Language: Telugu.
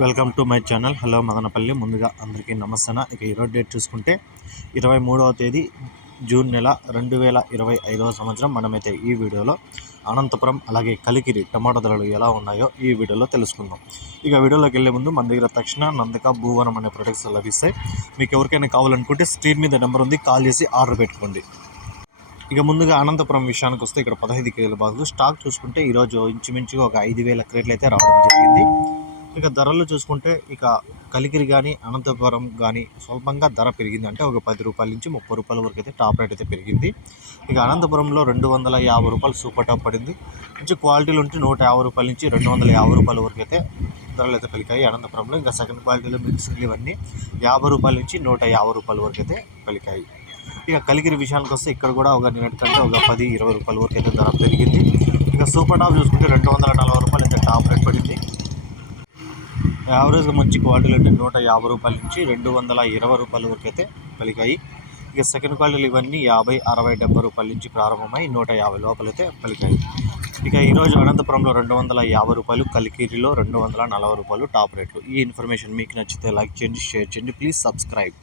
Welcome to my channel. Hello Madanapalle. ముందుగా అందరికీ నమస్తే ఇక ఈరోజు డేట్ చూసుకుంటే ఇరవై మూడవ తేదీ జూన్ నెల రెండు వేల ఇరవై ఐదవ సంవత్సరం. మనమైతే ఈ వీడియోలో అనంతపురం అలాగే కలికిరి టమాటా ధరలు ఎలా ఉన్నాయో ఈ వీడియోలో తెలుసుకుందాం. ఇక వీడియోలోకి వెళ్ళే ముందు మన దగ్గర తక్షణ నందక భూవనం అనే ప్రొడక్ట్స్ లభిస్తాయి. మీకు ఎవరికైనా కావాలనుకుంటే స్క్రీన్ మీద నెంబర్ ఉంది. కాల్ చేసి ఆర్డర్ పెట్టుకోండి. ఇక ముందుగా అనంతపురం విషయానికి వస్తే ఇక్కడ పదహైదు కేజీల బాధలు స్టాక్ చూసుకుంటే ఈరోజు ఇంచుమించుగా ఒక ఐదు వేల క్రేట్లు అయితే రావడం జరిగింది. ఇక ధరలు చూసుకుంటే ఇక కలికిరి కానీ అనంతపురం కానీ స్వల్పంగా ధర పెరిగింది. అంటే ఒక పది రూపాయల నుంచి ముప్పై రూపాయల వరకు అయితే టాప్ రేట్ అయితే పెరిగింది. ఇక అనంతపురంలో రెండు వందల యాభై రూపాయలు సూపర్ టాప్ పడింది. మంచి క్వాలిటీలు ఉంటే నూట యాభై రూపాయల నుంచి రెండు వందల యాభై రూపాయల వరకు అయితే ధరలు అయితే పలికాయి అనంతపురంలో. ఇంకా సెకండ్ క్వాలిటీలో మిక్సీలు ఇవన్నీ యాభై రూపాయల నుంచి నూట యాభై రూపాయల వరకు అయితే పలికాయి. ఇక కలిగిరి విషయానికి వస్తే ఇక్కడ కూడా ఒక నిన్నటికంటే ఒక పది ఇరవై రూపాయల వరకు అయితే ధర పెరిగింది. ఇక సూపర్ టాప్ చూసుకుంటే రెండు వందల నలభై రూపాయలు అయితే టాప్ రేట్ పడింది యావరేజ్గా మంచి క్వాలిటీలు అంటే నూట యాభై రూపాయల నుంచి రెండు వందల ఇరవై రూపాయల వరకు అయితే పలికాయి ఇక సెకండ్ క్వాలిటీలు ఇవన్నీ యాభై అరవై డెబ్బై రూపాయల నుంచి ప్రారంభమై నూట యాభై లోపలైతే పలికాయి ఇక ఈరోజు అనంతపురంలో రెండు వందల యాభై రూపాయలు కలికిరిలో రెండు వందల నలభై రూపాయలు టాప్ రేట్లు. ఈ ఇన్ఫర్మేషన్ మీకు నచ్చితే లైక్ చేయండి షేర్ చేయండి. Please subscribe.